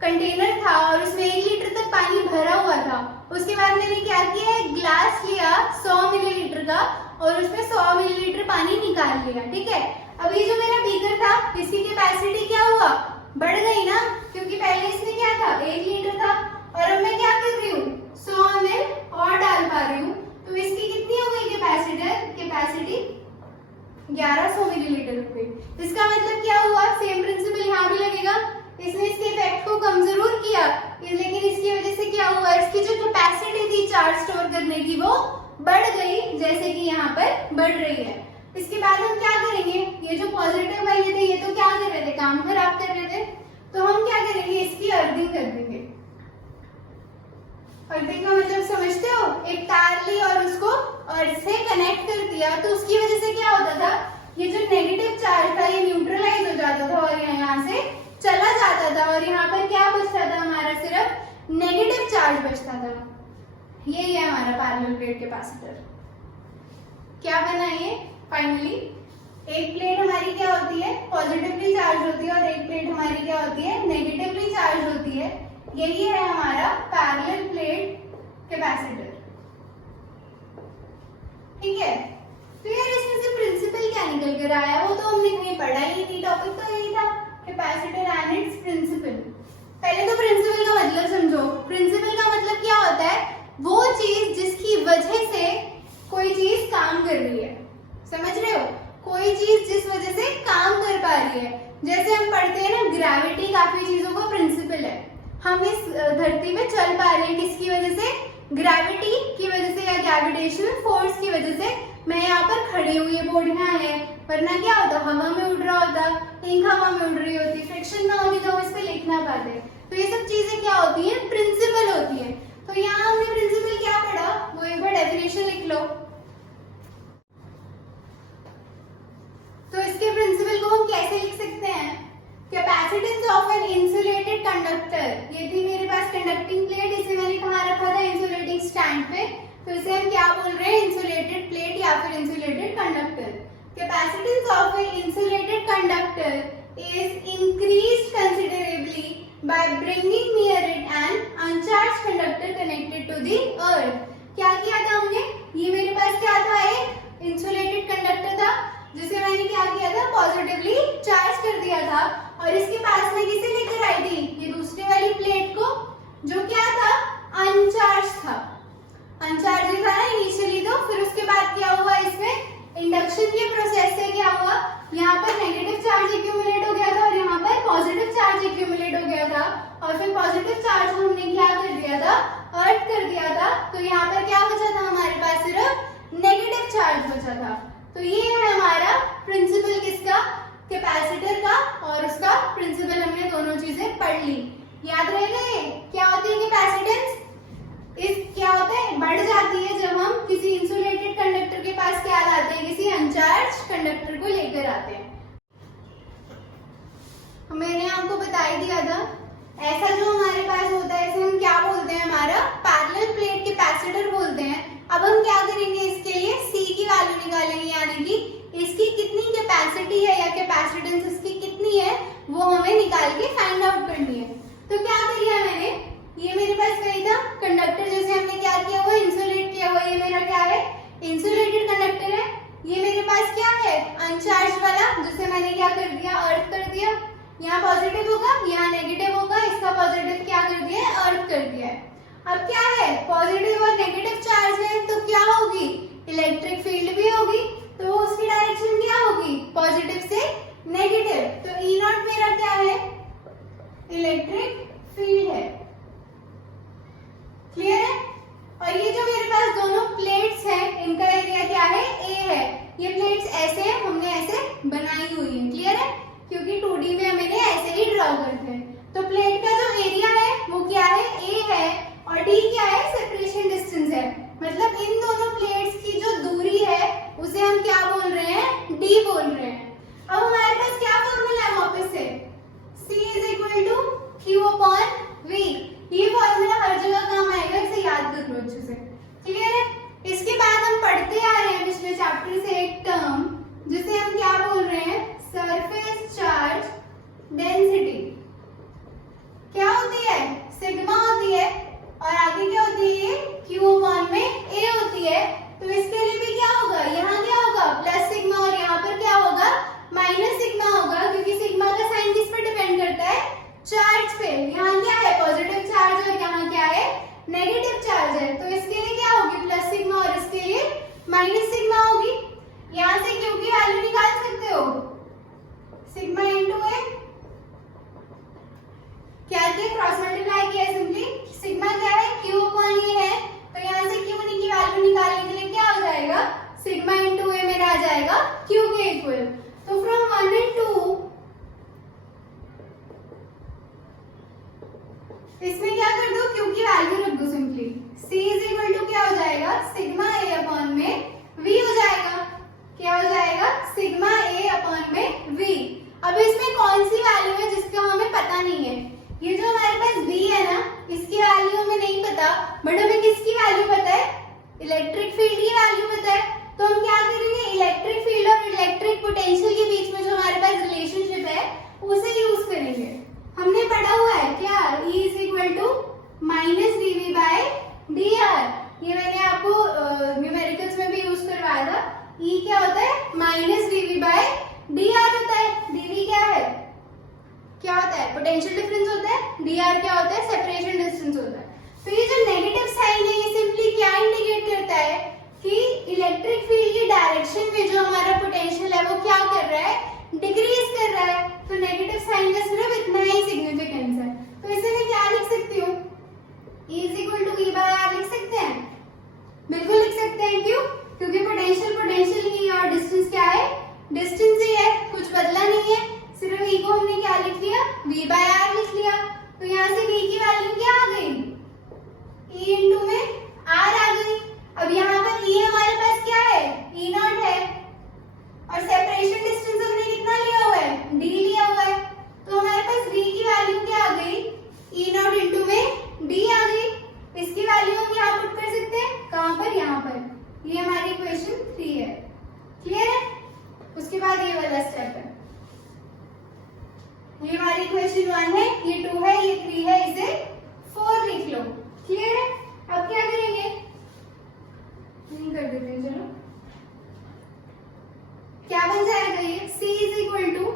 कंटेनर था और उसमें 1 लीटर तक पानी भरा हुआ था, उसके बाद मैंने क्या किया, एक ग्लास लिया 100 मिलीलीटर का और उसमें 100 मिलीलीटर पानी निकाल लिया, ठीक है। अब ये जो मेरा बीकर था इसकी कैपेसिटी क्या हुआ, बढ़ गई ना, क्योंकि पहले इसमें क्या था, 1 लीटर था, और अब मैं क्या कर रही हूँ, 100 ml और डाल पा रही हूँ, तो इसकी कितनी हो गई कैपेसिटी 1100 मिलीलीटर हो गई। इसका मतलब क्या हुआ, सेम प्रिंसिपल यहाँ भी लगेगा। इसने इसके इफेक्ट को कम जरूर किया, लेकिन इसकी वजह से क्या हुआ, इसकी जो कैपेसिटी थी चार्ज स्टोर करने की वो बढ़ गई, जैसे कि यहाँ पर बढ़ रही है। इसके बाद हम क्या करेंगे, ये जो पॉजिटिव वाले थे ये तो क्या कर रहे थे, काम खराब कर रहे थे, तो हम क्या करेंगे, इसकी अर्थिंग कर देंगे। अर्थिंग का मतलब समझते हो, एक तार ली और उसको अर्थ से कनेक्ट कर दिया, तो उसकी वजह से क्या होता था, ये जो नेगेटिव चार्ज था ये न्यूट्रलाइज हो जाता था और यहाँ से चला जाता था, और यहाँ पर क्या बचता था हमारा, सिर्फ नेगेटिव चार्ज बचता था। यही है हमारा पैरेलल प्लेट कैपेसिटर। क्या बना ये फाइनली, एक प्लेट हमारी क्या होती है, पॉजिटिवली चार्ज होती है, और एक प्लेट हमारी क्या होती है, नेगेटिवली चार्ज होती है। यही है हमारा पैरेलल प्लेट कैपेसिटर, ठीक है। तो यार इसमें से प्रिंसिपल क्या निकल कर आया, वो तो हमने कहीं पढ़ा ही नहीं, टॉपिक तो यही था, कैपेसिटर एंड इट्स प्रिंसिपल। पहले तो प्रिंसिपल का मतलब समझो। प्रिंसिपल का मतलब क्या होता है, वो चीज जिसकी वजह से कोई चीज काम कर रही है, समझ रहे हो, कोई चीज जिस वजह से काम कर पा रही है। जैसे हम पढ़ते हैं ना, ग्रेविटी काफी चीजों का प्रिंसिपल है। हम इस धरती पे चल पा रहे हैं किसकी वजह से, ग्रेविटी की वजह से, या ग्रेविटेशनल फोर्स की वजह से। मैं यहाँ पर खड़ी हूँ, ये बोर्ड यहाँ है, वरना क्या होता, हवा में उड़ रहा होता, इंक हवा में उड़ रही होती, फ्रिक्शन ना होती तो हम इस पे लिख ना पाते। तो ये सब चीजें क्या होती हैं, प्रिंसिपल होती है। तो यहाँ हमने प्रिंसिपल क्या पढ़ा, वो एक बार डेफिनेशन लिख लो। तो इसके प्रिंसिपल को हम कैसे लिख सकते हैं, capacitance of an insulated conductor. ये थी मेरे पास कंडक्टिंग प्लेट, इसे मैंने कहाँ रखा था, इंसुलेटिंग स्टैंड पे, तो इसे हम क्या बोल रहे हैं, इंसुलेटेड प्लेट या फिर insulated conductor. Capacitance of an insulated conductor is increased considerably by bringing near it an uncharged conductor connected to the earth। क्या किया था हमने, ये मेरे पास क्या था, एक इंसुलेटेड कंडक्टर था जिसे मैंने क्या किया था, पॉजिटिवली चार्ज कर दिया था, और इसके पास में किसे लेकर आई थी, ये दूसरी वाली प्लेट को, जो क्या था, अनचार्ज था। अनचार्ज था ना इनिशियली, तो फिर उसके बाद क्या हुआ, इसमें इंडक्शन के प्रोसेस से क्या हुआ, यहाँ पर नेगेटिव चार्ज एक्यूमुलेट हो गया था और यहाँ पर पॉजिटिव चार्ज एक्यूमुलेट हो गया था, और फिर पॉजिटिव चार्ज को हमने क्या कर दिया था, अर्थ कर दिया था। तो यहाँ पर क्या बचा था था। तो ये है हमारा प्रिंसिपल किसका, कैपेसिटर का, और उसका प्रिंसिपल हमने दोनों चीजें पढ़ ली। याद रहेगा ये क्या होती है कैपेसिटेंस? इस क्या होता है, बढ़ जाती है जब हम किसी इंसुलेटेड कंडक्टर के पास क्या लाते हैं, किसी अनचार्ज कंडक्टर को लेकर आते हैं। मैंने आपको बता ही दिया था, ऐसा जो हमारे पास होता है इसे हम क्या बोलते हैं, हमारा पैरेलल प्लेट कैपेसिटर बोलते हैं। अब हम क्या करेंगे, इसके लिए C की वैल्यू निकालेंगे, यानी कि इसकी कितनी कैपेसिटी है या कैपेसिटेंस इसकी कितनी है वो हमें निकाल के फाइंड आउट करनी है। तो क्या किया मैंने, ये मेरे पास कहीं था कंडक्टर, जैसे हमने क्या किया हुआ, इंसुलेट किया हुआ। ये मेरा क्या है, इंसुलेटेड कंडक्टर है। ये मेरे पास क्या है, अनचार्ज वाला, जिसे मैंने क्या कर दिया, अर्थ कर दिया। यहाँ पॉजिटिव होगा, यहाँ नेगेटिव होगा, इसका पॉजिटिव क्या कर दिया है, अर्थ कर दिया है। अब क्या है, पॉजिटिव और नेगेटिव चार्ज है, तो क्या होगी, इलेक्ट्रिक फील्ड भी होगी। तो उसकी डायरेक्शन क्या होगी, पॉजिटिव से नेगेटिव। तो ई नॉट मेरा क्या है, इलेक्ट्रिक फील्ड है। क्लियर है? और ये जो मेरे पास दोनों प्लेट्स हैं, इनका एरिया क्या है, ए है। ये प्लेट्स ऐसे हैं, हमने ऐसे बनाई हुई है। क्लियर है? क्योंकि 2D में मैंने ऐसे ही ड्रॉ करते हैं। तो प्लेट का जो एरिया है वो क्या है, ए है, और डी क्या है, सेपरेशन डिस्टेंस है। मतलब इन दोनों प्लेट्स की जो दूरी है उसे हम क्या बोल रहे हैं, डी बोल रहे हैं। अब हमारे पास क्या फॉर्मूला है वापस से, C is equal to Q upon V। ये फॉर्मूला हर जगह काम आएगा, इसे याद कर लो अच्छे से। क्लियर है? इसके बाद हम पढ़ते आ रहे हैं पिछले चैप्टर से एक टर्म, जिसे हम क्या बोल रहे हैं, सरफेस चार्ज डेंसिटी। क्या होती है, सिग्मा होती है, और आगे क्या होती है, Q अपॉन में A होती है। तो इसके लिए भी क्या होगा, यहाँ क्या होगा, प्लस सिग्मा, और यहाँ पर क्या होगा, माइनस सिग्मा होगा, क्योंकि सिग्मा का साइन किस पर डिपेंड करता है, चार्ज पे। यहाँ क्या है, पॉजिटिव चार्ज, और यहाँ क्या है, नेगेटिव चार्ज है। तो इसके लिए क्या होगी, प्लस सिग्मा, और इसके लिए माइनस सिग्मा होगी। यहाँ से Q की वैल्यू निकाल सकते हो, सिग्मा इंटू ए, क्या किया, क्रॉस मल्टीप्लाई किया सिंपली। सिग्मा क्या है, Q अपॉन ए है, तो यहाँ से Q की वैल्यू निकालने के लिए क्या हो जाएगा, सिग्मा इंटू ए मेरा आ जाएगा Q के इक्वल। तो फ्रॉम 1 and 2 इसमें क्या कर दो, Q की वैल्यू रख दो simply. C is equal to क्या हो जाएगा, सिग्मा ए अपॉन में V हो जाएगा। क्या हो जाएगा, सिग्मा ए अपॉन में V। अब इसमें कौन सी वैल्यू है जिसका हमें पता नहीं है, ये जो हमारे पास V है ना, इसकी वैल्यू हमें नहीं पता, बट हमें किसकी वैल्यू पता है, इलेक्ट्रिक फील्ड की वैल्यू पता है। तो हम क्या करेंगे, इलेक्ट्रिक फील्ड और इलेक्ट्रिक पोटेंशियल के बीच में जो हमारे पास रिलेशनशिप है उसे यूज करेंगे। हमने पढ़ा हुआ है क्या, E is equal to minus dV by dr। ये मैंने आपको न्यूमेरिकल्स में भी यूज करवाया था। E क्या होता है, माइनस dV बाय dr होता है। dV क्या है, क्या होता है, पोटेंशियल डिफरेंस होता है। dr क्या होता है, सेपरेशन डिस्टेंस होता है। तो ये जो नेगेटिव साइन है, ये सिंपली क्या इंडिकेट करता है कि इलेक्ट्रिक फील्ड की डायरेक्शन में जो हमारा पोटेंशियल है वो क्या कर रहा है, डिक्रीज कर रहा है। तो नेगेटिव साइन का सिर्फ इतना ही सिग्निफिकेंस है। तो इसे मैं क्या लिख सकती हूँ, E is equal to E by R लिख सकते हैं, बिल्कुल लिख सकते हैं। क्यों, क्योंकि पोटेंशियल ही और डिस्टेंस क्या है, डिस्टेंस ही है, कुछ बदला नहीं है। सिर्फ E को हमने क्या लिख लिया, V बाय R लिख लिया। तो यहाँ से V की वैल्यू क्या आ गई, E इंटू में R आ गई। अब यहाँ पर E हमारे पास क्या है, E नॉट है, और सेपरेशन डिस्टेंस हमने कितना लिया हुआ है, D लिया हुआ है। तो हमारे पास V की वैल्यू क्या आ गई, E नॉट इंटू में D आ गई। इसकी वैल्यू हम यहाँ पुट कर सकते हैं, कहाँ पर, यहाँ पर। ये हमारी इक्वेशन 3 है। क्लियर है? उसके बाद ये वाला स्टेप है, ये हमारी इक्वेशन 1 है, ये 2 है, ये 3 है, इसे 4 लिख लो। क्लियर है? अब क्या करेंगे, कर देते हैं, चलो क्या बन जाएगा ये, C is equal to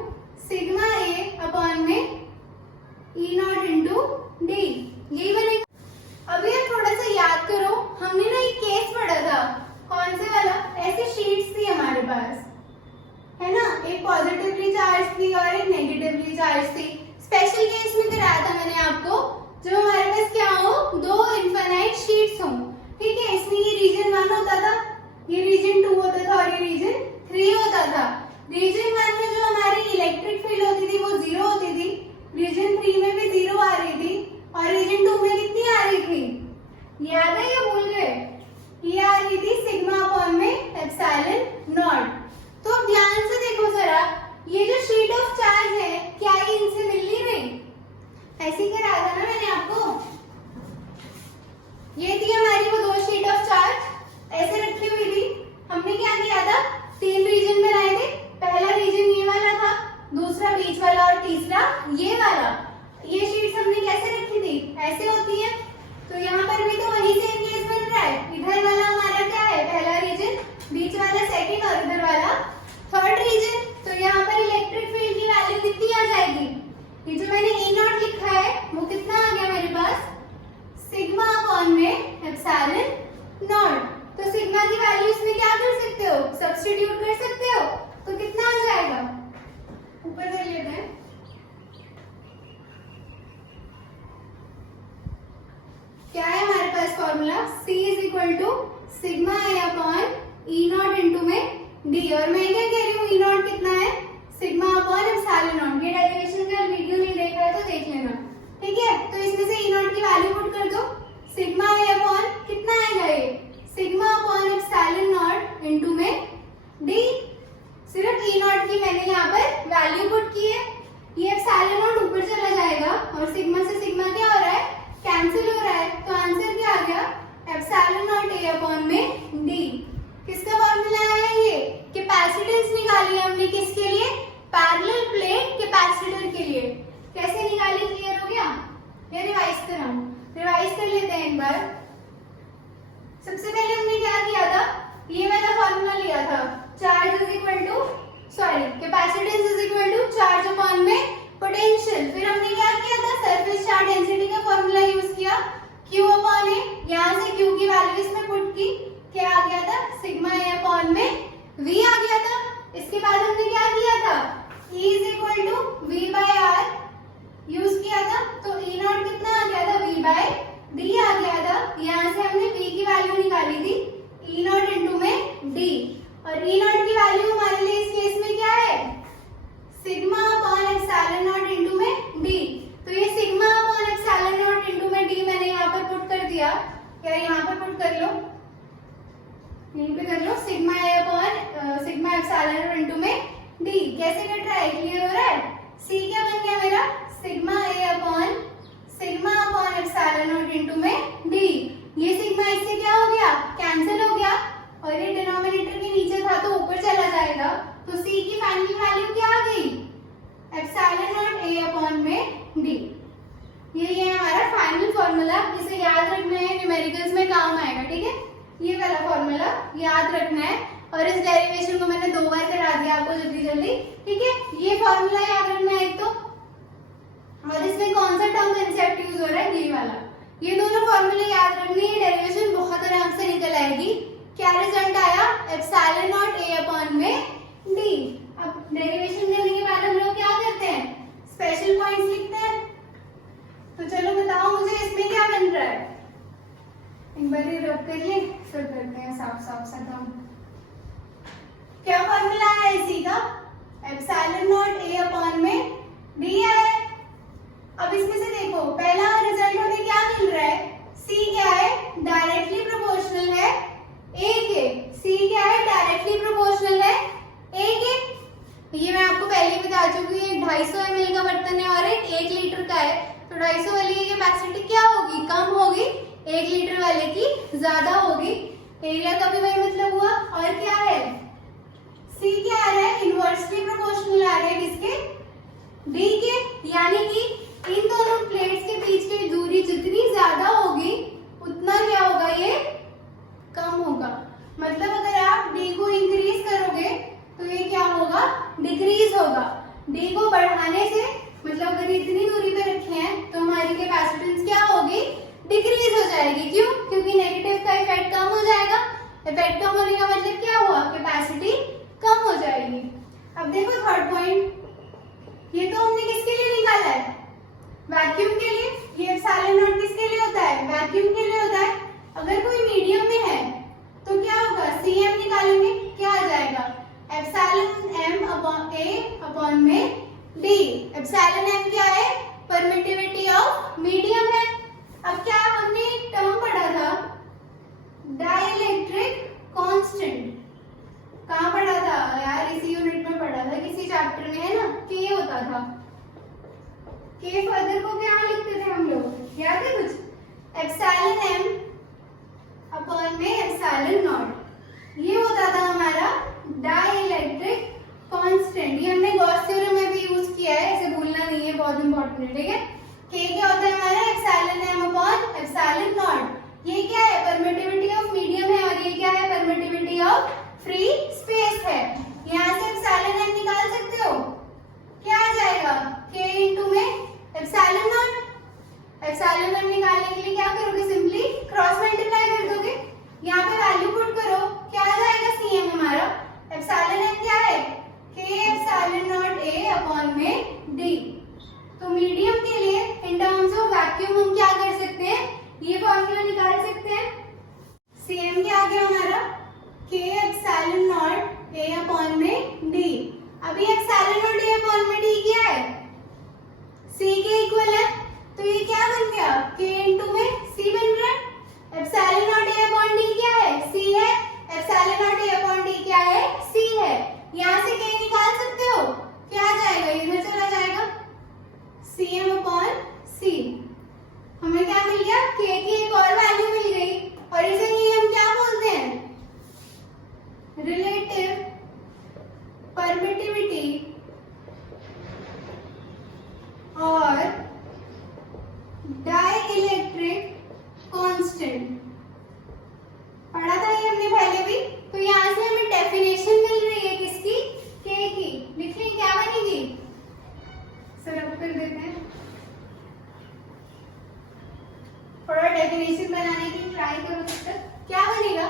sigma A upon में E नॉट इंटू डी, यही बनेगा। अब ये थोड़ा सा याद करो, हमने ना ये केस पढ़ा था, कौन से वाला, ऐसे शीट्स थी हमारे पास, है ना, एक पॉजिटिवली चार्ज थी और एक नेगेटिवली चार्ज थी। स्पेशल केस में कराया था मैंने आपको, जब हमारे पास क्या हो, दो इनफाइनाइट शीट्स हो, ठीक है। इसमें ये रीजन 1 होता था, ये रीजन 2 होता था, और ये रीजन 3 होता था। रीजन 1 में जो हमारी इलेक्ट्रिक फील्ड होती थी वो 0 होती थी, रीजन 3 में भी 0 आ रही थी, और रीजन 2 में कितनी आ रही थी? याद है या भूल गए? ये आ रही थी सिग्मा अपॉन में एप्सिलॉन नॉट। तो अब ध्यान से देखो जरा, ये जो शीट ऑफ चार्ज है क्या ये इनसे मिल नहीं रही? ऐसे ही करा था ना मैंने आपको। ये थी हमारी वो दो शीट ऑफ चार्ज ऐसे रखी हुई थी। हमने क्या किया था? 3 रीजन बनाए थे। पहला रीजन ये वाला था, दूसरा बीच वाला और तीसरा ये वाला। ये शीट्स हमने कैसे रखी थी? ऐसे होती है। तो यहाँ पर भी तो वही सेम केस बन रहा है। इधर वाला हमारा क्या है? पहला रीजन, बीच वाला सेकंड और इधर वाला थर्ड रीजन। तो यहाँ पर इलेक्ट्रिक फील्ड की वैल्यू कितनी आ जाएगी? ये जो मैंने E नॉट लिखा है वो कितना आ गया मेरे पास? सिग्मा अपॉन में एप्सिलॉन नॉट। तो सिग्मा की वैल्यू इसमें क्या कर सकते हो? सब्स्टिट्यूट कर सकते हो। तो कितना आ जाएगा? ऊपर कर लेते हैं। क्या है हमारे पास formula? C is equal to sigma A upon E naught into में D। और मैं क्या कह रही हूँ? E नॉट कितना है? Sigma upon epsilon naught. ये डेरिवेशन का वीडियो नहीं देखा है तो देख लेना, ठीक है? तो इसमें से E नॉट की वैल्यू पुट कर दो। सिग्मा ए अपॉन कितना आएगा? ये sigma upon epsilon not into में D। सिर्फ E नॉट की मैंने यहाँ पर वैल्यू पुट की है। ये एप्सिलॉन नॉट ऊपर चला जाएगा और सिग्मा से सिग्मा क्या हो रहा है? कैंसिल हो रहा है। तो आंसर क्या आ गया? एप्सिलॉन नॉट ए अपॉन में D। किसका फॉर्मूला है ये? कैपेसिटेंस निकाली है हमने। किसके लिए? पैरेलल प्लेट कैपेसिटर के लिए। कैसे निकाली? क्लियर हो गया? या रिवाइज कराऊं? रिवाइज कर लेते हैं एक बार। सबसे पहले हमने क्या किया था? ये वाला फॉर्मूला लिया था, charge is equal to capacitance is equal to charge upon में पोटेंशियल। फिर हमने क्या किया था? सरफेस चार्ज डेंसिटी का फॉर्मूला यूज किया, Q अपॉन ए। यहाँ से Q की वैल्यू इसमें पुट की, क्या आ गया था? सिग्मा ए अपॉन में V आ गया था। इसके बाद हमने क्या किया था? E is equal to V by R use किया था। तो E नॉट कितना आ गया था? V बाय D आ गया था। यहाँ से हमने V की वैल्यू निकाली थी, E नॉट इंटू में D। और E नॉट की वैल्यू हमारे लिए इस केस में क्या है? Sigma upon epsilon not into में D। तो ये sigma upon epsilon not into में D मैंने यहाँ पर पुट कर दिया। क्या यहाँ पर पुट कर लो? यहीं पे कर लो। Sigma A upon sigma epsilon into में D। कैसे कट रहा है? क्लियर हो रहा है? C क्या बन गया मेरा? Sigma A upon sigma upon epsilon not into में D। ये सिग्मा इससे क्या हो गया? कैंसिल हो गया। और ये डिनोमिनेटर के नीचे था तो ऊपर चला जाएगा। तो C की फाइनल वैल्यू क्या आ गई? एप्सिलॉन नॉट ए अपॉन में D। ये हमारा फाइनल फॉर्मूला। इसे याद रखना है, न्यूमेरिकल्स में काम आएगा, ठीक है? ये वाला फॉर्मूला याद रखना है। और इस डेरिवेशन को मैंने 2 बार करा दिया आपको जल्दी जल्दी, ठीक है? ये फॉर्मूला याद रखना है एक तो, और इसमें कौन सा टर्म कंसेप्ट यूज हो रहा है? ये वाला। ये दोनों फॉर्मूले याद रखने, ये डेरिवेशन बहुत आराम से निकल आएगी। क्या रिजल्ट आया? एप्सिलॉन नॉट ए अपॉन में D। अब डेरिवेशन करने के बाद हम लोग क्या करते हैं? स्पेशल पॉइंट्स लिखते हैं। तो चलो बताओ मुझे इसमें क्या बन रहा है? एक बार ये रब कर ले, फिर करते हैं साफ साफ सा काम। क्या फॉर्मूला है इसी का? एप्सिलॉन नॉट ए अपॉन में D है। अब इसमें से देखो, पहला रिजल्ट हमें क्या मिल रहा है? C क्या है? डायरेक्टली प्रोपोर्शनल है A के। C क्या है? डायरेक्टली प्रोपोर्शनल है A के। ये मैं आपको पहले ही बता चुकी हूँ। 250 ml का बर्तन है और एक 1 लीटर का है। तो 250 वाले की कैपेसिटी क्या होगी? कम होगी। 1 लीटर वाले की ज्यादा होगी। एरिया का भी वही मतलब हुआ। और क्या है? C क्या आ रहा है? इनवर्सली प्रोपोर्शनल आ रहा है किसके? D के। यानी कि इन दोनों प्लेट्स के बीच की दूरी जितनी ज्यादा होगी उतना क्या होगा? ये कम होगा। मतलब अगर आप D को इंक्रीज करोगे तो ये क्या होगा? डिक्रीज होगा। D को बढ़ाने से मतलब अगर इतनी दूरी पे रखे हैं तो हमारी कैपेसिटेंस क्या होगी? डिक्रीज हो जाएगी। क्यों? क्योंकि नेगेटिव का इफेक्ट कम हो जाएगा। इफेक्ट कम होने का मतलब क्या हुआ? कैपेसिटी कम हो जाएगी। अब देखो थर्ड पॉइंट, ये तो हमने किसके लिए निकाला है? वैक्यूम के लिए। ये एप्सिलॉन नॉट किसके लिए होता है? वैक्यूम के लिए होता है। अगर कोई मीडियम में है तो क्या होगा? Cm निकालेंगे, क्या आ जाएगा? अपॉन में डी। एप्सिलॉन एम क्या है? परमिटिविटी ऑफ मीडियम है। अब क्या हमने एक टर्म पढ़ा था, डाइलेक्ट्रिक कांस्टेंट। कहाँ पढ़ा था यार? इसी यूनिट में पढ़ा था, किसी चैप्टर में है ना, के होता था। के फर्दर को क्या लिखते थे हम लोग, याद है कुछ? एप्सिलॉन एम अपॉन में एप्सिलॉन नॉट। ये होता था हमारा डाइलेक्ट्रिक कांस्टेंट। ये हमने गॉस थ्योरम में भी यूज किया है, इसे भूलना नहीं है, बहुत इंपॉर्टेंट है, ठीक है। के क्या होता है हमारा? Epsilon M upon epsilon naught. ये क्या है? परमिटिविटी ऑफ मीडियम है, और ये क्या है? परमिटिविटी ऑफ फ्री स्पेस है। यहाँ से एप्सिलॉन एम निकाल सकते हो, क्या आ जाएगा? के इनटू में एप्सिलॉन नॉट। एप्सिलॉन एम निकालने के लिए क्या करोगे? सिंपली क्रॉस मल्टीप्लाई कर दोगे, यहाँ पे वैल्यू पुट करो, क्या आ जाएगा? सीएम हमारा। एप्सिलॉन एम क्या है? के एप्सिलॉन नॉट ए अपॉन में डी। तो मीडियम के लिए इन टर्म्स ऑफ वैक्यूम हम क्या कर सकते हैं? ये फॉर्मूला निकाल सकते हैं। सीएम क्या आ गया हमारा? के एप्सिलॉन नॉट ए अपॉन में डी। अभी एप्सिलॉन नॉट ए अपॉन में डी क्या है? सी के इक्वल है, तो ये क्या बन गया? के इनटू में सी बन रहा है। Epsilon not a upon D क्या है? सी है। Epsilon not a upon D क्या है? सी है। यहाँ से के निकाल सकते हो, क्या आ जाएगा? इधर चला जाएगा, सीएम अपॉन सी। हमें क्या मिल गया? के की एक और वैल्यू मिल गई, और इसे हम क्या बोलते हैं? रिलेटिव परमिटिविटी और डाइलेक्ट्रिक कांस्टेंट। पढ़ा था ये हमने पहले भी। तो यहाँ से हमें डेफिनेशन मिल रही है किसकी? के की। लिख लें, क्या बनेगी? सरक कर देते हैं, थोड़ा डेफिनेशन बनाने की ट्राई करो तब तक। क्या बनेगा?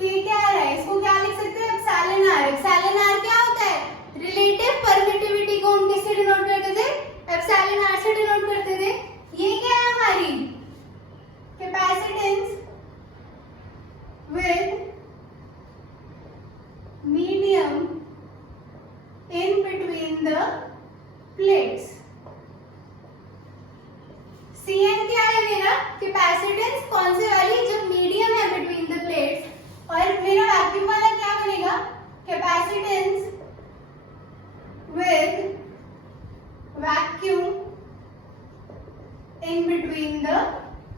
के क्या आ रहा है? इसको क्या लिख सकते हैं? Epsilon R. एप्सिलॉन आर क्या होता है? रिलेटिव परमिटिविटी को हम किससे डिनोट करते थे? एप्सिलॉन आर से डिनोट करते थे। ये क्या है हमारी? Capacitance with medium in between the plates. Cn क्या है मेरा? कैपेसिटेंस कौन से वाली? जब मीडियम है बिटवीन द प्लेट्स। और मेरा वैक्यूम वाला क्या बनेगा? Capacitance with vacuum in between the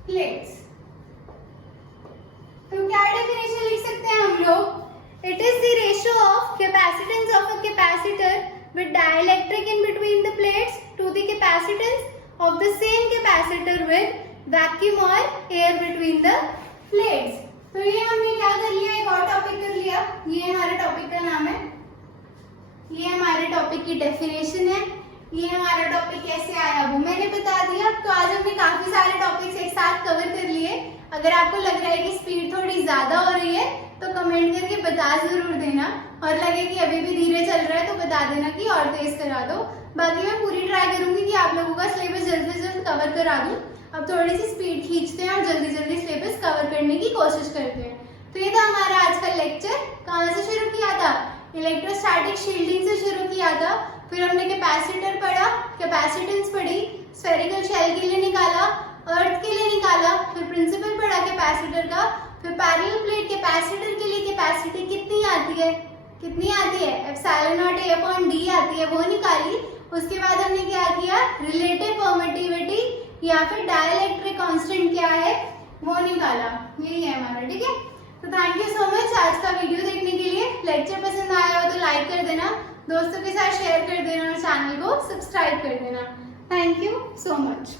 plates. तो क्या डेफिनेशन लिख सकते हैं हम लोग? It is the ratio of capacitance of a capacitor with dielectric in between the plates to the capacitance of the same capacitor with vacuum or air between the plates। तो ये हमने क्या कर लिया? एक और टॉपिक कर लिया। ये हमारे टॉपिक का नाम है, ये हमारे टॉपिक की डेफिनेशन है, ये हमारा टॉपिक कैसे आया वो मैंने बता दिया। तो आज हमने काफी सारे टॉपिक्स एक साथ कवर कर लिए। अगर आपको लग रहा है कि स्पीड थोड़ी ज्यादा हो रही है तो कमेंट करके बता जरूर देना, और लगे कि अभी भी धीरे चल रहा है तो बता देना कि और तेज करा दो। बाकी मैं पूरी ट्राई करूंगी कि आप लोगों का सिलेबस जल्द से जल्द कवर करा दूं। अब थोड़ी सी स्पीड खींचते हैं और जल्दी जल्दी सिलेबस कवर करने की कोशिश करते हैं। तो ये था हमारा आज का लेक्चर। कहाँ से शुरू किया था? इलेक्ट्रोस्टैटिक शील्डिंग से शुरू किया था। फिर हमने कैपेसिटर पढ़ा, कैपेसिटेंस पढ़ी, स्फेरिकल शेल के लिए निकाला, अर्थ के लिए निकाला, फिर प्रिंसिपल पढ़ा कैपेसिटर का, फिर पैरेलल प्लेट कैपेसिटर के लिए कैपेसिटी कितनी आती है? Epsilon not a upon D आती है, वो निकाली। उसके बाद हमने क्या किया? रिलेटिव परमिटिविटी या फिर डाइलेक्ट्रिक कांस्टेंट क्या है वो निकाला। यही है हमारा, ठीक है। तो थैंक यू सो मच आज का वीडियो देखने के लिए। लेक्चर पसंद आया हो तो लाइक कर देना, दोस्तों के साथ शेयर कर देना और चैनल को सब्सक्राइब कर देना। Thank you so much.